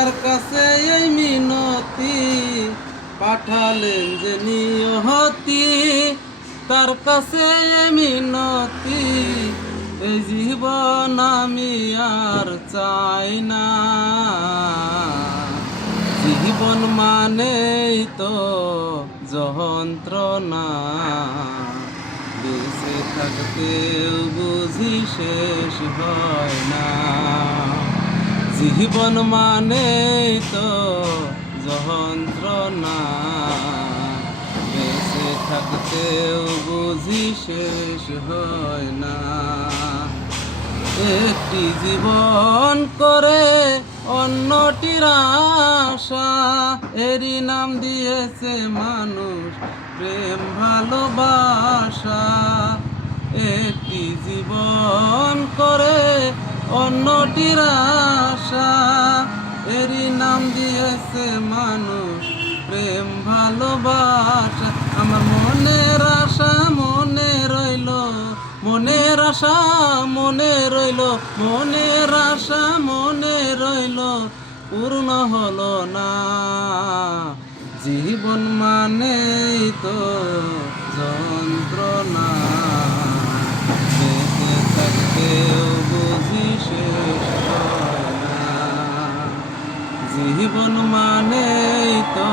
তার কাছে এই মিনতি পাঠালেন যে নিয়তি, তার কাছে এই মিনতি, এই জীবন আমি আর চাই না। জীবন মানেই তো যন্ত্রণা, বেঁচে থাকতেও বুঝি শেষ হয় না। জীবন মানেই তো যন্ত্রণা, বেঁচে থাকতেও বুঝি শেষ হয় না। একটি জীবন করে অন্যটির আশা, এরই নাম দিয়েছে মানুষ প্রেম ভালোবাসা। একটি জীবন করে অন্যটির আশা, এরই নাম দিয়েছে মানুষ প্রেম ভালোবাসা। আমার মনের আশা মনে রইল, মনের আশা মনে রইল, মনের আশা মনে রইল, পূর্ণ হলো না। জীবন মানেই তো যন্ত্রণা, বেঁচে থাকতেও বুঝি শেষ হয় না। জীবন মানেই তো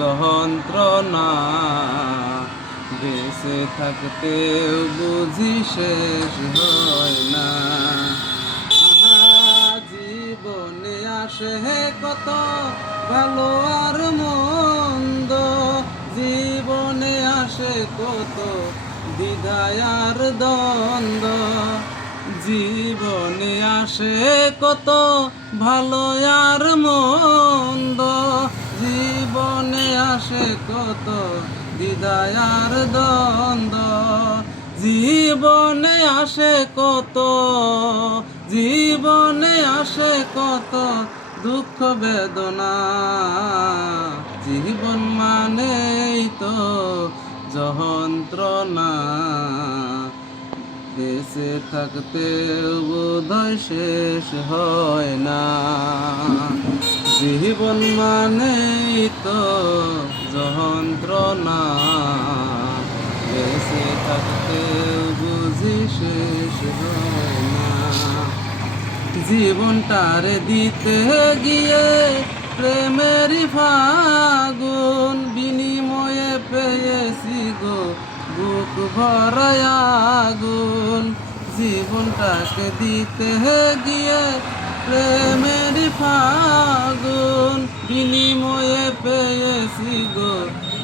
যন্ত্রণা, বেঁচে থাকতেও বুঝি শেষ হয় না। জীবনে আসে কত ভালো আর মন্দ, জীবনে আসে কত দ্বিধায় আর দ্বন্দ্ব। জীবনে আসে কত ভালো আর মন্দ, জীবনে আসে কত দ্বিধায় আর দ্বন্দ্ব। জীবনে আসে কত, জীবনে আসে কত দুঃখ বেদনা। জীবন মানেই তো যন্ত্রণা, বেঁচে থাকতেও বোধহয় শেষ হয় না। জীবন মানেই তো যন্ত্রণা, বেঁচে থাকতেও বুঝি শেষ হয় না। জীবনটারে দিতে গিয়ে প্রেমেরই ফাগুন, বিনিময়ে পেয়েছি গো বুক ভরায় আগুন। জীবনটাকে দিতে গিয়ে প্রেমেরই ফাগুন, বিনিময়ে পেয়েছি গো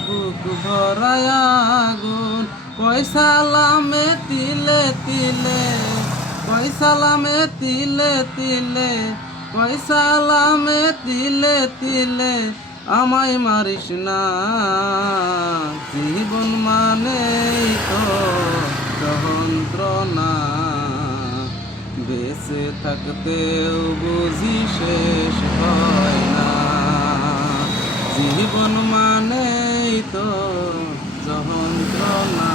বুক ভরায় আগুন। পয়সা লামে তিলে তিলে, পয়সা লামে তিলে তিলে, পয়সা লামে তিলে তিলে, আমায় মারিস না। জীবন মানেই তো যন্ত্রণা, বেঁচে থাকতেও বুঝি শেষ হয় না। জীবন মানেই তো যন্ত্রণা,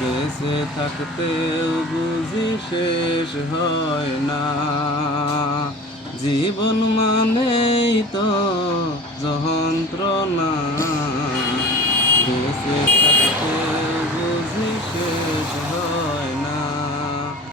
বেঁচে থাকতেও বুঝি শেষ হয় না। জীবন মানেই তো যন্ত্রণা, বেঁচে